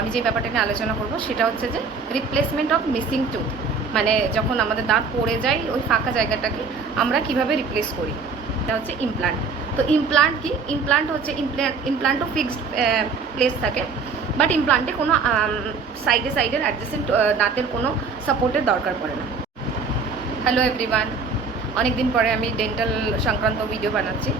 আমি যে ব্যাপারটা নিয়ে আলোচনা করব, সেটা হচ্ছে যে রিপ্লেসমেন্ট অফ মিসিং টুথ মানে যখন আমাদের দাঁত পড়ে যায় ওই ফাঁকা জায়গাটাকে আমরা কীভাবে রিপ্লেস করি? এটা হচ্ছে ইমপ্লান্ট তো ইমপ্লান্ট কি? ইমপ্লান্ট হচ্ছে ইমপ্লান্ট ইমপ্লান্টও ফিক্সড প্লেস থাকে বাট ইমপ্লান্টে কোনো সাইডে সাইডের অ্যাডজাসেন্ট দাঁতের কোনো সাপোর্টের দরকার পড়ে না। হ্যালো এভরিওয়ান অনেক দিন পরে আমি ডেন্টাল সংক্রান্ত ভিডিও বানাচ্ছি।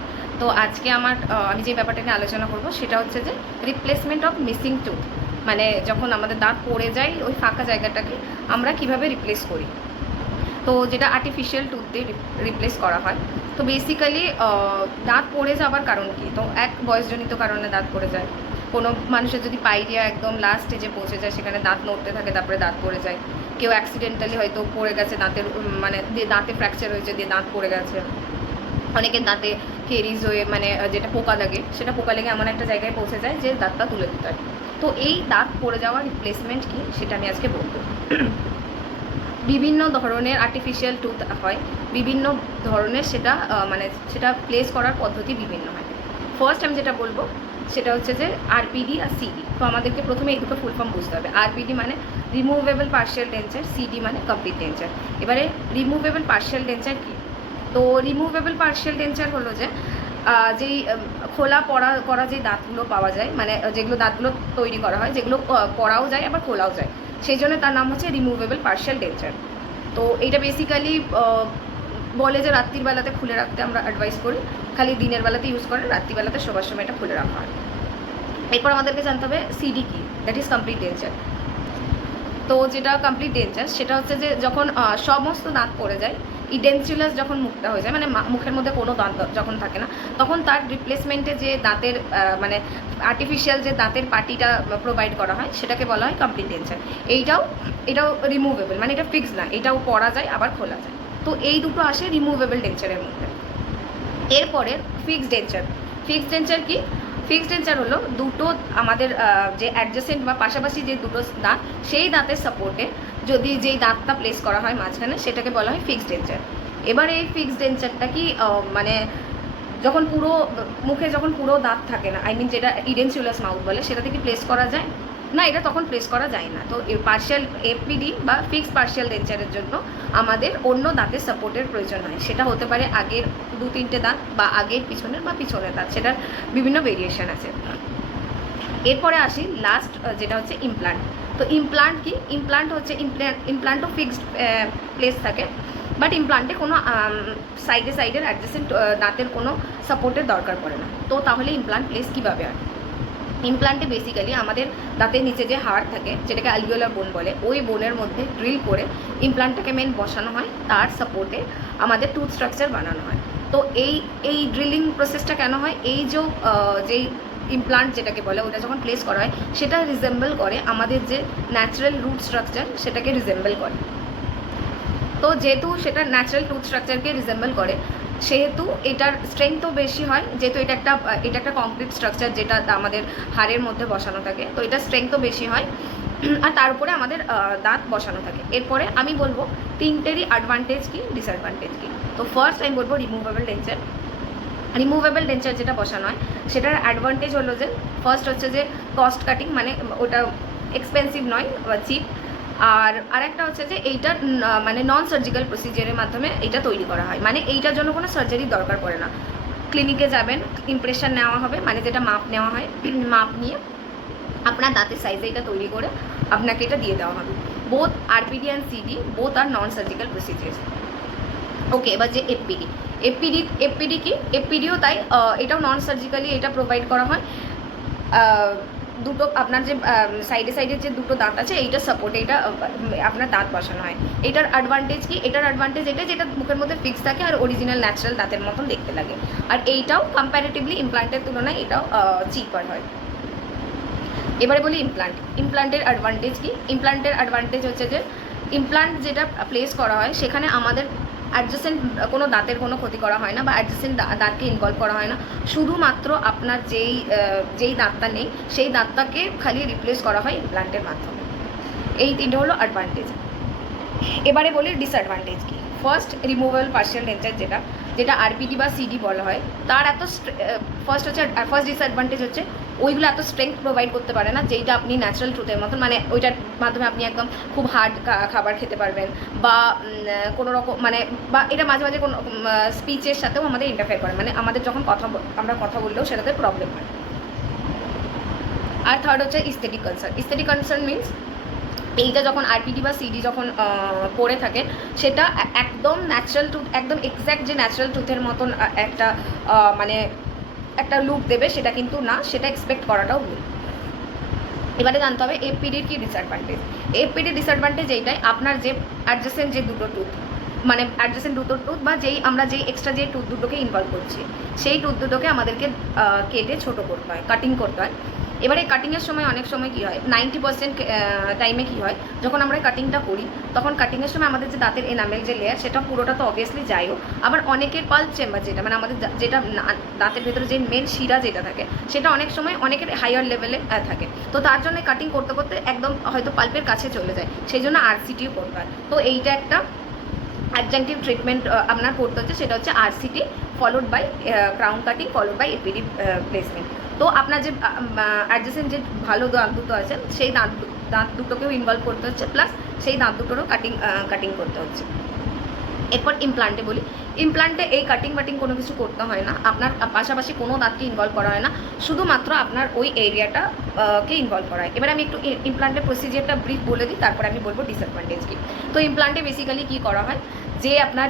তো আজকে আমার আমি যে ব্যাপারটা নিয়ে আলোচনা করব সেটা হচ্ছে যে রিপ্লেসমেন্ট অফ মিসিং টুথ মানে যখন আমাদের দাঁত পড়ে যায় ওই ফাঁকা জায়গাটাকে আমরা কীভাবে রিপ্লেস করি? তো যেটা আর্টিফিশিয়াল টুথ দিয়ে রিপ্লেস করা হয়। তো বেসিক্যালি দাঁত পড়ে যাওয়ার কারণ কি? তো এক বয়সজনিত কারণে দাঁত পড়ে যায়। কোনো মানুষের যদি পাইরিয়া একদম লাস্ট স্টেজে পৌঁছে যায়, সেখানে দাঁত নড়তে থাকে, তারপরে দাঁত পড়ে যায়। কেউ অ্যাক্সিডেন্টালি হয়তো পড়ে গেছে, দাঁতের মানে দিয়ে দাঁতে ফ্র্যাকচার হয়েছে, দিয়ে দাঁত পড়ে গেছে। অনেকের দাঁতে কেরিজ হয়ে মানে যেটা পোকা লাগে, সেটা পোকা লেগে এমন একটা জায়গায় পৌঁছে যায় যে দাঁতটা তুলে দিতে হয় তো এই দাঁত পড়ে যাওয়ার রিপ্লেসমেন্ট কী, সেটা আমি আজকে বলব। বিভিন্ন ধরনের আর্টিফিশিয়াল টুথ হয়, বিভিন্ন ধরনের সেটা মানে সেটা প্লেস করার পদ্ধতি বিভিন্ন হয়। ফার্স্ট আমি যেটা বলব, সেটা হচ্ছে যে আরপিডি আর সিডি তো আমাদেরকে প্রথমে এই দুটো ফুল ফর্ম বুঝতে হবে। আরপিডি মানে রিমুভেবল পার্শিয়াল ডেঞ্চার সিডি মানে কমপ্লিট ডেঞ্চার এবারে রিমুভেবল পার্শিয়াল ডেঞ্চার কি? তো রিমুভেবল পার্শিয়াল ডেঞ্চার হলো যে যেই খোলা পড়া, করা যে দাঁতগুলো পাওয়া যায় মানে যেগুলো দাঁতগুলো তৈরি করা হয়, যেগুলো পড়াও যায় আবার খোলাও যায়, সেই জন্য তার নাম হচ্ছে রিমুভেবল পার্শিয়াল ডেঞ্চার তো এইটা বেসিক্যালি বলে যে রাত্রির বেলাতে খুলে রাখতে আমরা অ্যাডভাইস করি, খালি দিনের বেলাতে ইউজ করে রাত্রিবেলাতে সবার সময় এটা খুলে রাখা হয়। এরপর আমাদেরকে জানতে হবে সিডি কি দ্যাট ইজ কমপ্লিট ডেঞ্চার তো যেটা কমপ্লিট ডেঞ্চার সেটা হচ্ছে যে যখন সমস্ত দাঁত পড়ে যায় ইডেন্সিউলাস যখন মুখটা হয়ে যায় মানে মুখের মধ্যে কোনো দাঁত যখন থাকে না, তখন তার রিপ্লেসমেন্টে যে দাঁতের মানে আর্টিফিশিয়াল যে দাঁতের পাটিটা প্রোভাইড করা হয়, সেটাকে বলা হয় কমপ্লিট ডেঞ্চার এইটাও, এটাও রিমুভেবল মানে এটা ফিক্স না, এটাও পড়া যায়, আবার খোলা যায়। তো এই দুটো আসে রিমুভেবল ডেঞ্চারের মধ্যে। এরপরে ফিক্সড ডেঞ্চার ফিক্সড ডেঞ্চার কি? ফিক্সড ডেঞ্চার হলো দুটো আমাদের যে অ্যাডজাসেন্ট বা পাশাপাশি যে দুটো দাঁত, সেই দাঁতের সাপোর্টে যদি যেই দাঁতটা প্লেস করা হয় মাঝখানে, সেটাকে বলা হয় ফিক্সড ডেঞ্চার এবার এই ফিক্সড ডেঞ্চারটা কি মানে যখন পুরো, মুখে যখন পুরো দাঁত থাকে না আই মিন যেটা ইডেন্সিউলাস মাউথ বলে সেটাতে কি প্লেস করা যায়? না, এটা তখন প্লেস করা যায় না। তো পার্শিয়াল এফপিডি বা ফিক্সড পার্শিয়াল ডেঞ্চারের জন্য আমাদের অন্য দাঁতের সাপোর্টের প্রয়োজন হয়। সেটা হতে পারে আগের দু তিনটে দাঁত বা আগের পিছনের বা পিছনের দাঁত, সেটার বিভিন্ন ভেরিয়েশন আছে। এরপরে আসি লাস্ট যেটা হচ্ছে ইমপ্লান্ট তো ইমপ্লান্ট কি? ইমপ্লান্ট হচ্ছে ইমপ্লান্ট ইমপ্লান্টও ফিক্সড প্লেস থাকে। বাট ইমপ্লান্টে কোনো সাইডে সাইডের অ্যাডজাসেন্ট দাঁতের কোনো সাপোর্টের দরকার পড়ে না। তো তাহলে ইমপ্লান্ট প্লেস কীভাবে হয়? ইমপ্লান্টে বেসিক্যালি আমাদের দাঁতের নিচে যে হাড় থাকে, যেটাকে অ্যালভিওলার বোন বলে, ওই বোনের মধ্যে ড্রিল করে ইমপ্লান্টটাকে মেন বসানো হয়, তার সাপোর্টে আমাদের টুথ স্ট্রাকচার বানানো হয়। তো এই এই ড্রিলিং প্রসেসটা কেন হয়? এই যে যেই ইমপ্লান্ট যেটাকে বলে, ওটা যখন প্লেস করা হয়, সেটা রিজেম্বল করে আমাদের যে ন্যাচারাল রুট স্ট্রাকচার সেটাকে রিজেম্বল করে। তো যেহেতু সেটা ন্যাচারাল টুথ স্ট্রাকচারকে রিজেম্বল করে সেহেতু এটার স্ট্রেংথও বেশি হয়, যেহেতু এটা একটা এটা একটা কমপ্লিট স্ট্রাকচার যেটা আমাদের হাড়ের মধ্যে বসানো থাকে। তো এটা স্ট্রেংথও বেশি হয়, আর তার উপরে আমাদের দাঁত বসানো থাকে। এরপরে আমি বলব তিনটেরই অ্যাডভান্টেজ কি ডিসঅ্যাডভান্টেজ কি। তো ফার্স্ট আমি বলব রিমুভেবল ডেঞ্চার রিমুভেবল ডেঞ্চার যেটা বসানো হয়, সেটার অ্যাডভান্টেজ হলো যে ফার্স্ট হচ্ছে যে কস্ট কাটিং মানে ওটা এক্সপেন্সিভ নয় চিপ আর আরেকটা হচ্ছে যে এইটার ন- মানে নন সার্জিক্যাল প্রসিজারের মাধ্যমে এইটা তৈরি করা হয়। মানে এইটার জন্য কোনো সার্জারির দরকার পড়ে না। ক্লিনিকে যাবেন ইমপ্রেশন নেওয়া হবে মানে যেটা মাপ নেওয়া হয়, মাপ নিয়ে আপনার দাঁতের সাইজে এটা তৈরি করে আপনাকে এটা দিয়ে দেওয়া হবে। Both RPD and CD both R non surgical procedure okay এবার যে এফপিডি এফপিডি এফপিডি কি? এফপিডিও তাই এটাও নন সার্জিক্যালি এটা প্রোভাইড করা হয়। দুটো আপনার যে সাইডে সাইডে যে দুটো দাঁত আছে, এইটা সাপোর্ট এইটা আপনার দাঁত বসানো হয়। এটার অ্যাডভান্টেজ কি? এটার অ্যাডভান্টেজ এটা যেটা মুখের মধ্যে ফিক্স থাকে আর অরিজিনাল ন্যাচারাল দাঁতের মতন দেখতে লাগে। আর এইটাও কম্প্যারেটিভলি ইমপ্লান্টের তুলনায় এটাও চিপার হয়। এবারে বলি ইমপ্লান্ট ইমপ্লান্টের অ্যাডভান্টেজ কি? ইমপ্লান্টের অ্যাডভান্টেজ হচ্ছে যে ইমপ্লান্ট যেটা প্লেস করা হয়, সেখানে আমাদের অ্যাডজাসেন্ট, কোনো দাঁতের কোনো ক্ষতি করা হয় না বা অ্যাডজাসেন্ট দাঁতকে ইনভলভ করা হয় না। শুধুমাত্র আপনার যেই যেই দাঁতটা নেই, সেই দাঁতটাকে খালি রিপ্লেস করা হয় ইমপ্লান্টের মাধ্যমে। এই তিনটে হলো অ্যাডভান্টেজ এবারে বলি ডিসঅ্যাডভান্টেজ কী? ফার্স্ট রিমুভেল পার্শিয়াল ডেঞ্চার যেটা যেটা আরপিডি বা সিডি বলা হয়, তার এত ফার্স্ট হচ্ছে ফার্স্ট ডিসঅ্যাডভান্টেজ হচ্ছে, ওইগুলো এত স্ট্রেংথ প্রোভাইড করতে পারে না, যেইটা আপনি ন্যাচারাল ট্রুথের মতন মানে ওইটার মাধ্যমে আপনি একদম খুব হার্ড খাবার খেতে পারবেন বা কোনো রকম মানে বা এটা মাঝে মাঝে কোনো স্পিচের সাথেও আমাদের ইন্টারফেয়ার করে মানে আমাদের যখন কথা আমরা কথা বললেও সেটাতে প্রবলেম হয়। আর থার্ড হচ্ছে aesthetic concern aesthetic concern means এইটা যখন আরপিডি বা সিডি যখন পড়ে থাকে, সেটা একদম ন্যাচারাল টুথ একদম এক্স্যাক্ট যে ন্যাচারাল টুথের মতন একটা মানে একটা লুক দেবে, সেটা কিন্তু না, সেটা এক্সপেক্ট করাটাও ভুল। এবারে জানতে হবে এপিডির কি ডিসঅ্যাডভান্টেজ এপিডির ডিসঅ্যাডভান্টেজ এইটাই, আপনার যে অ্যাডজাসেন্ট যে দুটো টুথ মানে অ্যাডজাসেন্ট দুটো টুথ বা যেই, আমরা যেই এক্সট্রা যে টুথ দুটোকে ইনভলভ করছি, সেই টুথ দুটোকে আমাদেরকে কেটে ছোট করতে হয় কাটিং করতে হয়। এবারে কাটিংয়ের সময় অনেক সময় কী হয় নাইনটি পার্সেন্ট টাইমে কী হয়, যখন আমরা কাটিংটা করি, তখন কাটিংয়ের সময় আমাদের যে দাঁতের এনামেল যে লেয়ার সেটা পুরোটা তো অবভিয়াসলি যায়ও আবার অনেকের পাল চেম্বার যেটা মানে আমাদের যেটা দাঁতের ভেতরে যে মেন শিরা যেটা থাকে, সেটা অনেক সময় অনেকের হায়ার লেভেলে থাকে। তো তার জন্য কাটিং করতে করতে একদম হয়তো পাল্পের কাছে চলে যায়, সেই জন্য আরসিটিও করতে হয়। তো এইটা একটা অ্যাডজাংটিভ ট্রিটমেন্ট আপনার করতে হচ্ছে, সেটা হচ্ছে RCT followed by crown cutting followed by APD placement তো আপনার যে অ্যাডজাসেন্ট যে ভালো দাঁত দুটো আছে, সেই দাঁত দাঁত দুটোকেও ইনভলভ করতে হচ্ছে প্লাস সেই দাঁত দুটোরও কাটিং কাটিং করতে হচ্ছে। এরপর ইমপ্লান্টে বলি ইমপ্লান্টে এই কাটিং বাটিং কোনো কিছু করতে হয় না, আপনার পাশাপাশি কোনো দাঁতকে ইনভলভ করা হয় না, শুধুমাত্র আপনার ওই এরিয়াটা কে ইনভলভ করা হয়। এবার আমি একটু ইমপ্লান্টের প্রসিজিয়ারটা ব্রিফ বলে দিই, তারপরে আমি বলব ডিসঅ্যাডভান্টেজ কি। তো ইমপ্লান্টে বেসিক্যালি কী করা হয়, যে আপনার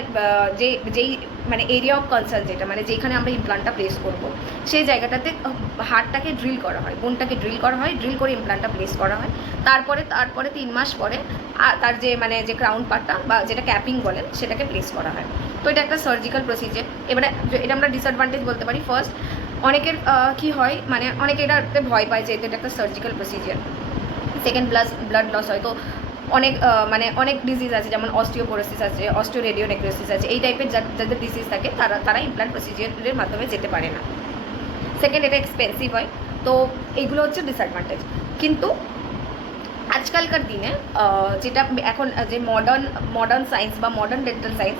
যে, যেই মানে এরিয়া অফ কনসার্ন যেটা মানে যেখানে আমরা ইমপ্লান্টটা প্লেস করব। সেই জায়গাটাতে হাড়টাকে ড্রিল করা হয় বোনটাকে ড্রিল করা হয় ড্রিল করে ইমপ্লান্টটা প্লেস করা হয়। তারপরে তারপরে তিন মাস পরে তার যে মানে যে ক্রাউন পার্টটা বা যেটা ক্যাপিং বলেন, সেটাকে প্লেস করা হয়। তো এটা একটা সার্জিক্যাল প্রসিজার এবারে, এটা আমরা ডিসঅ্যাডভান্টেজ বলতে পারি। ফার্স্ট অনেকের কি হয় মানে অনেকে এটাতে ভয় পায় যে, এটা একটা surgical procedure second blood blood loss হয়। তো অনেক মানে অনেক ডিজিজ আছে, যেমন অস্টিওপোরোসিস আছে অস্টিও রেডিও নেক্রোসিস আছে এই টাইপের যাদের ডিজিজ থাকে, তারা তারা ইমপ্লান্ট প্রসিজিয়ারের মাধ্যমে যেতে পারে না। সেকেন্ড এটা এক্সপেন্সিভ হয়, তো এইগুলো হচ্ছে ডিসঅ্যাডভান্টেজ কিন্তু আজকালকার দিনে যেটা এখন, যে মডার্ন মডার্ন সায়েন্স বা মডার্ন ডেন্টাল সায়েন্স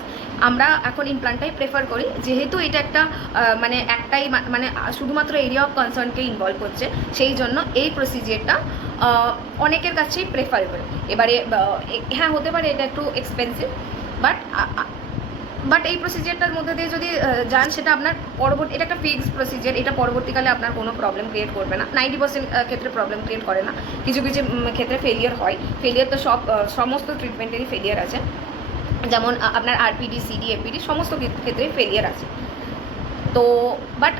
আমরা এখন ইমপ্লান্টটাই প্রেফার করি, যেহেতু এটা একটা মানে একটাই মানে শুধুমাত্র এরিয়া অফ কনসার্নকে ইনভলভ করছে, সেই জন্য এই প্রসিজিয়ারটা অনেকের কাছেই প্রেফারেবল এবারে হ্যাঁ হতে পারে, এটা একটু এক্সপেন্সিভ বাট বাট এই প্রসিজিয়ারটার মধ্যে দিয়ে যদি যান, সেটা আপনার পরবর্তী, এটা একটা ফিক্সড প্রসিজিয়ার এটা পরবর্তীকালে আপনার কোনো প্রবলেম ক্রিয়েট করবে না। নাইনটি পার্সেন্ট ক্ষেত্রে প্রবলেম ক্রিয়েট করে না। কিছু কিছু ক্ষেত্রে ফেলিয়ার হয়। ফেলিয়ার তো সব সমস্ত ট্রিটমেন্টেরই ফেলিয়ার আছে। যেমন আপনার আরপিডি সিডি এপিডি সমস্ত ক্ষেত্রে ফেলিয়ার আছে। তো বাট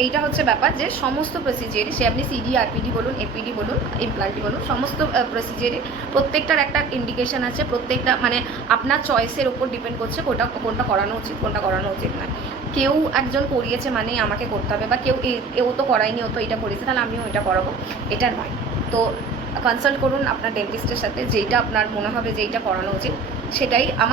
এইটা হচ্ছে ব্যাপার যে সমস্ত প্রসিজিয়ারে সে আপনি সিডি আরপিডি বলুন এপিডি বলুন ইমপ্লান্টি বলুন, সমস্ত প্রসিজিয়ারে প্রত্যেকটার একটা ইন্ডিকেশন আছে, প্রত্যেকটা মানে আপনার চয়েসের ওপর ডিপেন্ড করছে কোনটা কোনটা করানো উচিত, কোনটা করানো উচিত নয়। কেউ একজন করিয়েছে মানেই আমাকে করতে হবে বা কেউ ও তো করায়নি, ও তো এটা করেছে, তাহলে আমিও এটা করাবো। এটা নয়। তো কনসাল্ট করুন আপনার ডেন্টিস্টের সাথে, যেইটা আপনার মনে হবে যেইটা করানো উচিত, সেটাই আমার